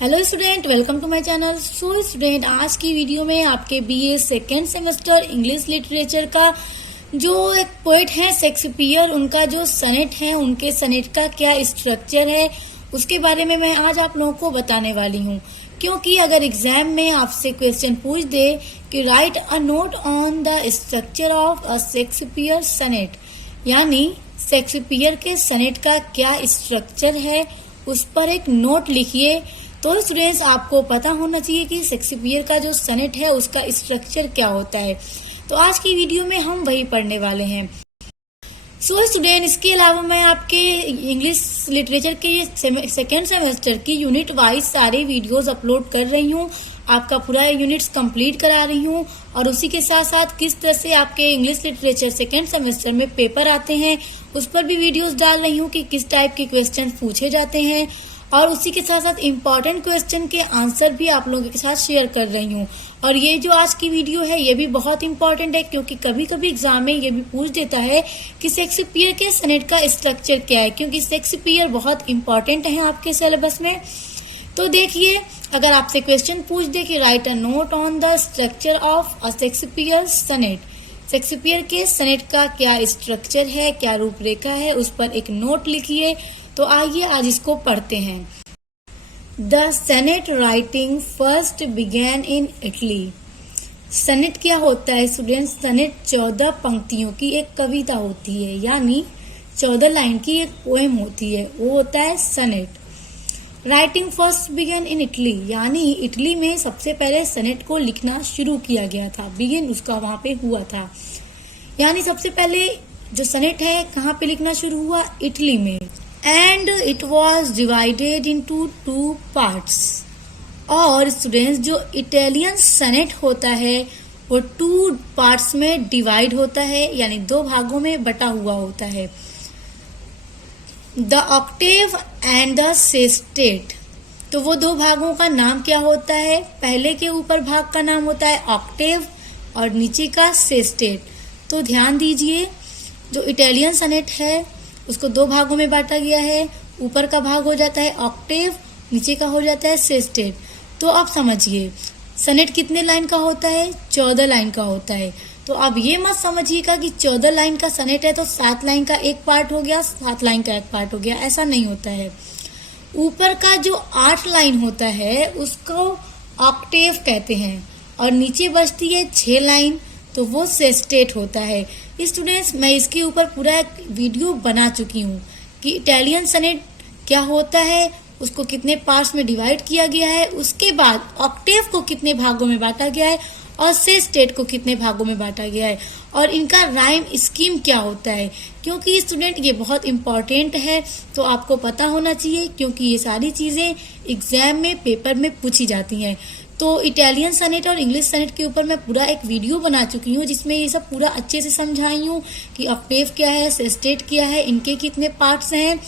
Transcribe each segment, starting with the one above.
Hello student, welcome to my channel. So student, आज की video में आपके BA second semester English literature का जो एक पोएट है शेक्सपियर, उनका जो सनेट है, उनके सनेट का क्या स्ट्रक्चर है, उसके बारे में मैं आज आप लोगों को बताने वाली हूँ। क्योंकि अगर एग्जाम में आपसे क्वेश्चन पूछ दे कि write a note on the structure of a Shakespeare sonnet, यानी शेक्सपियर के सनेट का क्या स्ट्रक्चर है, उस पर एक नोट लिखिए। तो स्टूडेंट्स, आपको पता होना चाहिए कि शेक्सपियर का जो सनेट है उसका स्ट्रक्चर क्या होता है। तो आज की वीडियो में हम वही पढ़ने वाले हैं। सो स्टूडेंट, इसके अलावा मैं आपके इंग्लिश लिटरेचर के सेकेंड सेमेस्टर की यूनिट वाइज सारे वीडियोस अपलोड कर रही हूँ। आपका पूरा यूनिट्स कंप्लीट करा रही हूँ और उसी के साथ साथ किस तरह से आपके इंग्लिश लिटरेचर सेकेंड सेमेस्टर में पेपर आते हैं उस पर भी वीडियोस डाल रही हूँ कि किस टाइप के क्वेश्चन पूछे जाते हैं, और उसी के साथ साथ इम्पॉर्टेंट क्वेश्चन के आंसर भी आप लोगों के साथ शेयर कर रही हूँ। और ये जो आज की वीडियो है ये भी बहुत इम्पॉर्टेंट है, क्योंकि कभी कभी एग्जाम में ये भी पूछ देता है कि शेक्सपियर के सनेट का स्ट्रक्चर क्या है, क्योंकि शेक्सपियर बहुत इम्पॉर्टेंट है आपके सिलेबस में। तो देखिए, अगर आपसे क्वेश्चन पूछ दे कि write a note on the structure of a Shakespeare sonnet, Shakespeare के सनेट का क्या स्ट्रक्चर है, क्या रूपरेखा है, उस पर एक नोट लिखिए। तो आइए आज इसको पढ़ते हैं। The sonnet writing first began in Italy. Sonnet क्या होता है स्टूडेंट्स? सनेट 14 पंक्तियों की एक कविता होती है, यानी 14 लाइन की एक पोएम होती है, वो होता है sonnet. Writing first began in Italy, यानी इटली में सबसे पहले सनेट को लिखना शुरू किया गया था। बिगिन उसका वहां पे हुआ था, यानी सबसे पहले जो सनेट है कहाँ पे लिखना शुरू हुआ? इटली में। And it was divided into 2 parts. और स्टूडेंट्स, जो इटालियन सनेट होता है वो 2 पार्ट्स में डिवाइड होता है, यानी 2 भागों में बटा हुआ होता है। The Octave and the sestet. तो वो 2 भागों का नाम क्या होता है? पहले के ऊपर भाग का नाम होता है ऑक्टेव और नीचे का सेस्टेट। तो ध्यान दीजिए, जो इटालियन सनेट है उसको 2 भागों में बांटा गया है। ऊपर का भाग हो जाता है ऑक्टेव, नीचे का हो जाता है सेस्टेट। तो आप समझिए, सनेट कितने लाइन का होता है? 14 लाइन का होता है। तो आप ये मत समझिएगा कि 14 लाइन का सनेट है तो 7 लाइन का एक पार्ट हो गया, 7 लाइन का एक पार्ट हो गया, ऐसा नहीं होता है। ऊपर का जो 8 लाइन होता है उसको ऑक्टेव कहते हैं, और नीचे बचती है 6 लाइन, तो वो सेस्टेट होता है। स्टूडेंट्स, मैं इसके ऊपर पूरा एक वीडियो बना चुकी हूँ कि इटालियन सनेट क्या होता है, उसको कितने पार्ट्स में डिवाइड किया गया है, उसके बाद ऑक्टेव को कितने भागों में बांटा गया है और सेस्टेट को कितने भागों में बांटा गया है, और इनका राइम स्कीम क्या होता है। क्योंकि स्टूडेंट ये बहुत इंपॉर्टेंट है, तो आपको पता होना चाहिए, क्योंकि ये सारी चीजें एग्जाम में पेपर में पूछी जाती हैं। तो इटालियन सनेट और इंग्लिश सनेट के ऊपर मैं पूरा एक वीडियो बना चुकी हूँ जिसमें ये सब पूरा अच्छे से समझाई हूँ कि ऑक्टेव क्या है, सेस्टेट क्या है, इनके कितने पार्ट्स हैं।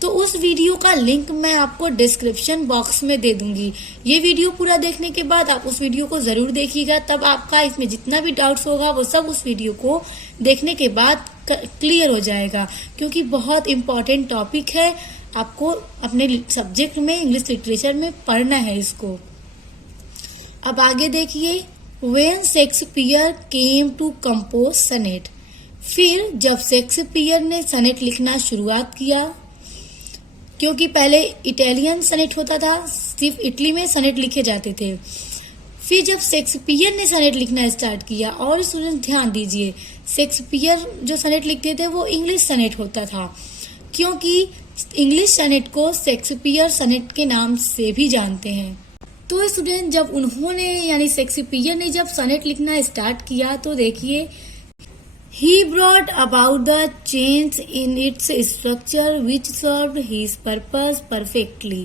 तो उस वीडियो का लिंक मैं आपको डिस्क्रिप्शन बॉक्स में दे दूंगी। ये वीडियो पूरा देखने के बाद आप उस वीडियो को जरूर देखिएगा, तब आपका इसमें जितना भी डाउट्स होगा वो सब उस वीडियो को देखने के बाद क्लियर हो जाएगा, क्योंकि बहुत इंपॉर्टेंट टॉपिक है, आपको अपने सब्जेक्ट में इंग्लिश लिटरेचर में पढ़ना है इसको। अब आगे देखिए, when Shakespeare came to compose sonnet. फिर जब शेक्सपियर ने सनेट लिखना शुरुआत किया, क्योंकि पहले इटालियन सनेट होता था, सिर्फ इटली में सनेट लिखे जाते थे। फिर जब शेक्सपियर ने सनेट लिखना स्टार्ट किया, और स्टूडेंट ध्यान दीजिए, शेक्सपियर जो सनेट लिखते थे वो इंग्लिश सनेट होता था, क्योंकि इंग्लिश सनेट को शेक्सपियर सनेट के नाम से भी जानते हैं। तो स्टूडेंट, जब उन्होंने यानी शेक्सपियर ने जब सनेट लिखना स्टार्ट किया, तो देखिए, he brought about the change in its structure which served his purpose perfectly।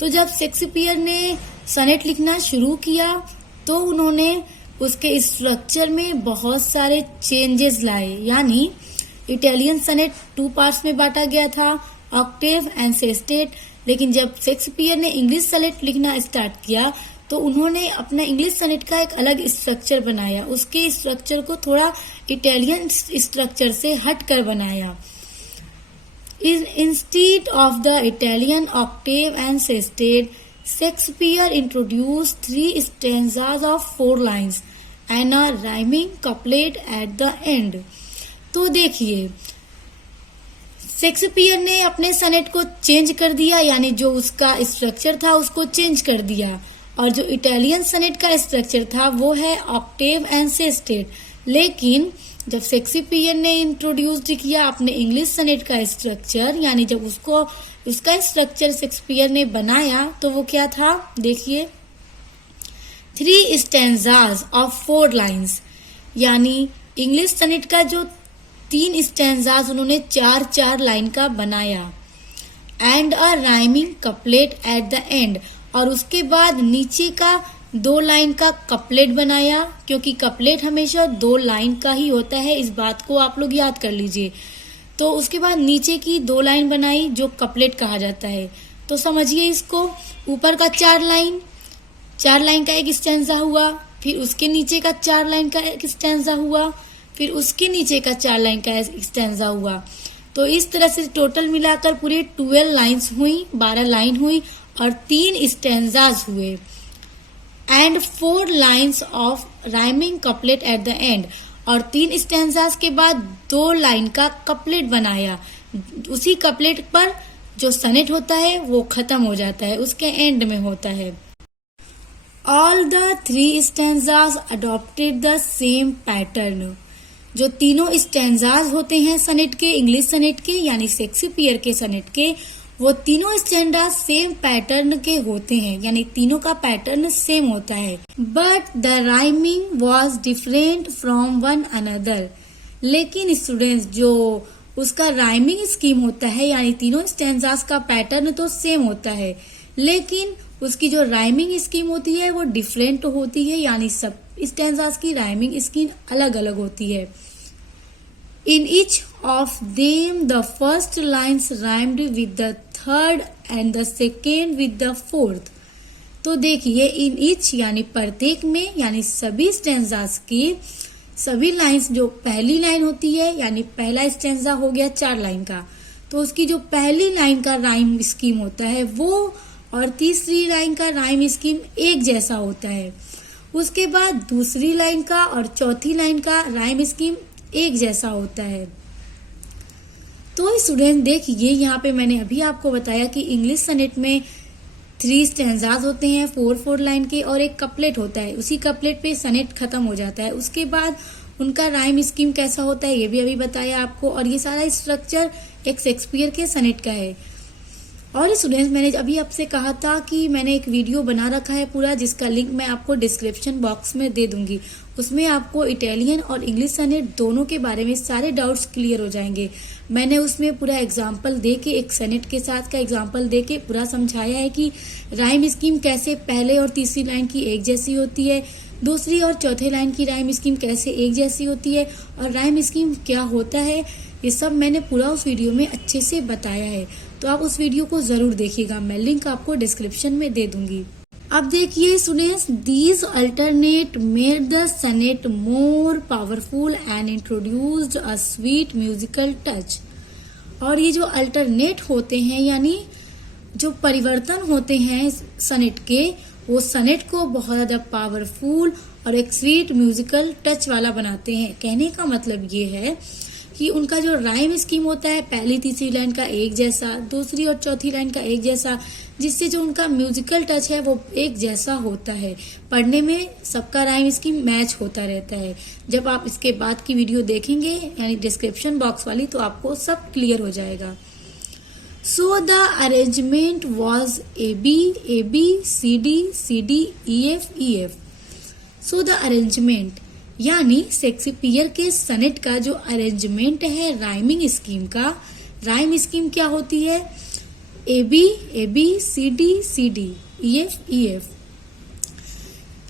तो जब शेक्सपियर ने सनेट लिखना शुरू किया तो उन्होंने उसके स्ट्रक्चर में बहुत सारे चेंजेस लाए, यानी इटालियन सनेट 2 पार्ट्स में बांटा गया था, ऑक्टेव एंड सेस्टेट। लेकिन जब शेक्सपियर ने इंग्लिश सनेट लिखना स्टार्ट किया तो उन्होंने अपना इंग्लिश सनेट का एक अलग स्ट्रक्चर बनाया, उसके स्ट्रक्चर को थोड़ा इटालियन स्ट्रक्चर से हट कर बनाया। Instead of the Italian octave and sestet, Shakespeare introduce 3 stanzas of 4 lines and a rhyming couplet at the end. तो देखिए, शेक्सपियर ने अपने सनेट को चेंज कर दिया, यानी जो उसका स्ट्रक्चर था उसको चेंज कर दिया, और जो इटालियन सनेट का स्ट्रक्चर था वो है ऑक्टेव एंड सेस्टेट। लेकिन जब शेक्सपियर ने इंट्रोड्यूस किया अपने इंग्लिश सनेट का स्ट्रक्चर, यानी जब उसका स्ट्रक्चर शेक्सपियर ने बनाया, तो वो क्या था, देखिए, 3 स्टेंजाज ऑफ 4 लाइन्स, यानी इंग्लिश सनेट का जो 3 स्टेंजाज उन्होंने 4 लाइन का बनाया, and a rhyming couplet at the end, और उसके बाद नीचे का 2 लाइन का कपलेट बनाया, क्योंकि कपलेट हमेशा 2 लाइन का ही होता है, इस बात को आप लोग याद कर लीजिए। तो उसके बाद नीचे की 2 लाइन बनाई जो कपलेट कहा जाता है। तो समझिए इसको, ऊपर का 4 लाइन का एक स्टेंजा हुआ, फिर उसके नीचे का 4 लाइन का एक स्टेंजा हुआ, फिर उसके नीचे का 4 लाइन का स्टेंजा हुआ। तो इस तरह से टोटल मिलाकर पूरे 12 लाइन्स हुई, 12 लाइन हुई, और 3 स्टेंजाज हुए, and 4 lines of rhyming couplet at the end, और 3 स्टेंजाज के बाद 2 लाइन का कपलेट बनाया। उसी कपलेट पर जो सनेट होता है वो खत्म हो जाता है, उसके एंड में होता है। All the 3 stanzas adopted the same pattern. जो तीनों स्टेंजाज होते हैं सनेट के, इंग्लिश सनेट के यानी शेक्सपियर के सनेट के, वो तीनों स्टेंजाज सेम पैटर्न के होते हैं, यानी तीनों का पैटर्न सेम होता है। But the rhyming was different from one another. लेकिन स्टूडेंट्स, जो उसका राइमिंग स्कीम होता है, यानी तीनों स्टेंजाज का पैटर्न तो सेम होता है, लेकिन उसकी जो राइमिंग स्कीम होती है वो डिफरेंट होती है, यानी सब स्टेंजाज की राइमिंग स्कीम अलग अलग होती है। In each of them, the first lines rhymed with the third and the second with the fourth. तो देखिए, इन each यानी प्रत्येक में, यानी सभी स्टेंजास की सभी लाइंस, जो पहली लाइन होती है, यानी पहला स्टेंजा हो गया 4 लाइन का, तो उसकी जो पहली लाइन का राइम स्कीम होता है वो, और तीसरी लाइन का राइम स्कीम एक जैसा होता है। उसके बाद दूसरी लाइन का और चौथी लाइन का राइम स्कीम एक जैसा होता है। तो स्टूडेंट देखिए, यहाँ पे मैंने अभी आपको बताया कि इंग्लिश सनेट में 3 स्टेंजाज होते हैं 4 लाइन के, और एक कपलेट होता है, उसी कपलेट पे सनेट खत्म हो जाता है। उसके बाद उनका राइम स्कीम कैसा होता है ये भी अभी बताया आपको, और ये सारा स्ट्रक्चर एक शेक्सपियर के सनेट का है। और स्टूडेंट्स, मैंने अभी आपसे कहा था कि मैंने एक वीडियो बना रखा है पूरा, जिसका लिंक मैं आपको डिस्क्रिप्शन बॉक्स में दे दूंगी। उसमें आपको इटालियन और इंग्लिश सनेट दोनों के बारे में सारे डाउट्स क्लियर हो जाएंगे। मैंने उसमें पूरा एग्जाम्पल दे के, एक सनेट के साथ का एग्जाम्पल दे के पूरा समझाया है कि राइम स्कीम कैसे पहले और तीसरी लाइन की एक जैसी होती है, दूसरी और चौथे लाइन की राइम स्कीम कैसे एक जैसी होती है, और राइम स्कीम क्या होता है, ये सब मैंने पूरा उस वीडियो में अच्छे से बताया है। तो आप उस वीडियो को जरूर देखिएगा, मैं लिंक आपको डिस्क्रिप्शन में दे दूंगी। अब देखिए students, these alternate made the sonnet more powerful and introduced a sweet musical touch. और ये जो अल्टरनेट होते हैं, यानी जो परिवर्तन होते हैं सनेट के, वो सनेट को बहुत ज्यादा पावरफुल और एक स्वीट म्यूजिकल टच वाला बनाते हैं। कहने का मतलब ये है कि उनका जो राइम स्कीम होता है, पहली तीसरी लाइन का एक जैसा, दूसरी और चौथी लाइन का एक जैसा, जिससे जो उनका म्यूजिकल टच है वो एक जैसा होता है। पढ़ने में सबका राइम स्कीम मैच होता रहता है। जब आप इसके बाद की वीडियो देखेंगे, यानी डिस्क्रिप्शन बॉक्स वाली, तो आपको सब क्लियर हो जाएगा। So the arrangement was AB CD EF। So the arrangement यानी शेक्सपियर के सनेट का जो अरेंजमेंट है राइमिंग स्कीम का, राइम स्कीम क्या होती है, AB CD EF।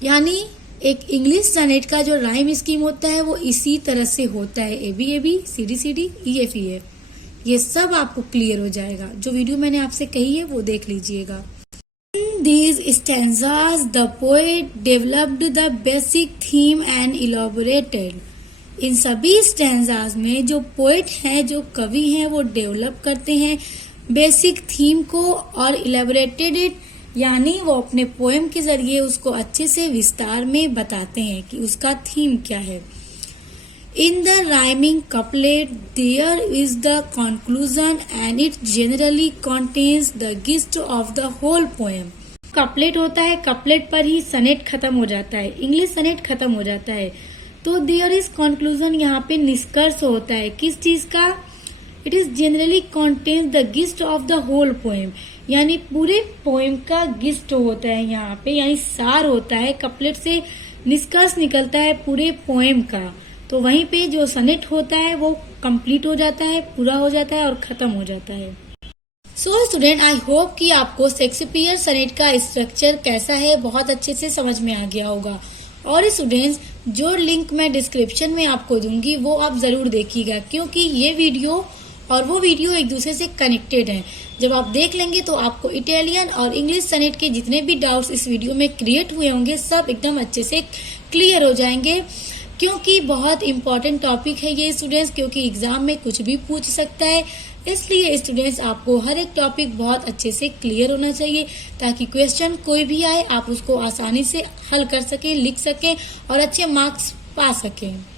यानी एक इंग्लिश सनेट का जो राइम स्कीम होता है वो इसी तरह से होता है, AB CD EF। ये सब आपको क्लियर हो जाएगा। जो वीडियो मैंने आपसे कही है वो देख लीजिएगा। In these stanzas, the poet developed the basic theme and elaborated. इन सभी स्टैंजाज में जो पोएट हैं, जो कवि हैं, वो डेवलप करते हैं बेसिक थीम को और इलेबोरेटेड यानी वो अपने पोएम के जरिए उसको अच्छे से विस्तार में बताते हैं कि उसका थीम क्या है। In the rhyming couplet, there is the conclusion and it generally contains the gist of the whole poem. Couplet होता है, कपलेट पर ही सनेट खत्म हो जाता है, इंग्लिश सनेट खत्म हो जाता है। तो देयर इज कंक्लूजन, यहाँ पे निष्कर्ष होता है किस चीज का? It is generally contains the gist of the whole poem, यानी पूरे पोएम का गिस्ट होता है यहाँ पे, यानी सार होता है। कपलेट से निष्कर्ष निकलता है पूरे पोएम का, तो वहीं पे जो सनेट होता है वो कंप्लीट हो जाता है, पूरा हो जाता है और खत्म हो जाता है। सो स्टूडेंट, आई होप कि आपको शेक्सपियर सनेट का स्ट्रक्चर कैसा है बहुत अच्छे से समझ में आ गया होगा। और स्टूडेंट्स, जो लिंक मैं डिस्क्रिप्शन में आपको दूंगी वो आप जरूर देखिएगा, क्योंकि ये वीडियो और वो वीडियो एक दूसरे से कनेक्टेड हैं। जब आप देख लेंगे तो आपको इटालियन और इंग्लिश सनेट के जितने भी डाउट्स इस वीडियो में क्रिएट हुए होंगे सब एकदम अच्छे से क्लियर हो जाएंगे, क्योंकि बहुत इंपॉर्टेंट टॉपिक है ये स्टूडेंट्स, क्योंकि एग्जाम में कुछ भी पूछ सकता है। इसलिए स्टूडेंट्स, आपको हर एक टॉपिक बहुत अच्छे से क्लियर होना चाहिए, ताकि क्वेश्चन कोई भी आए आप उसको आसानी से हल कर सकें, लिख सकें और अच्छे मार्क्स पा सकें।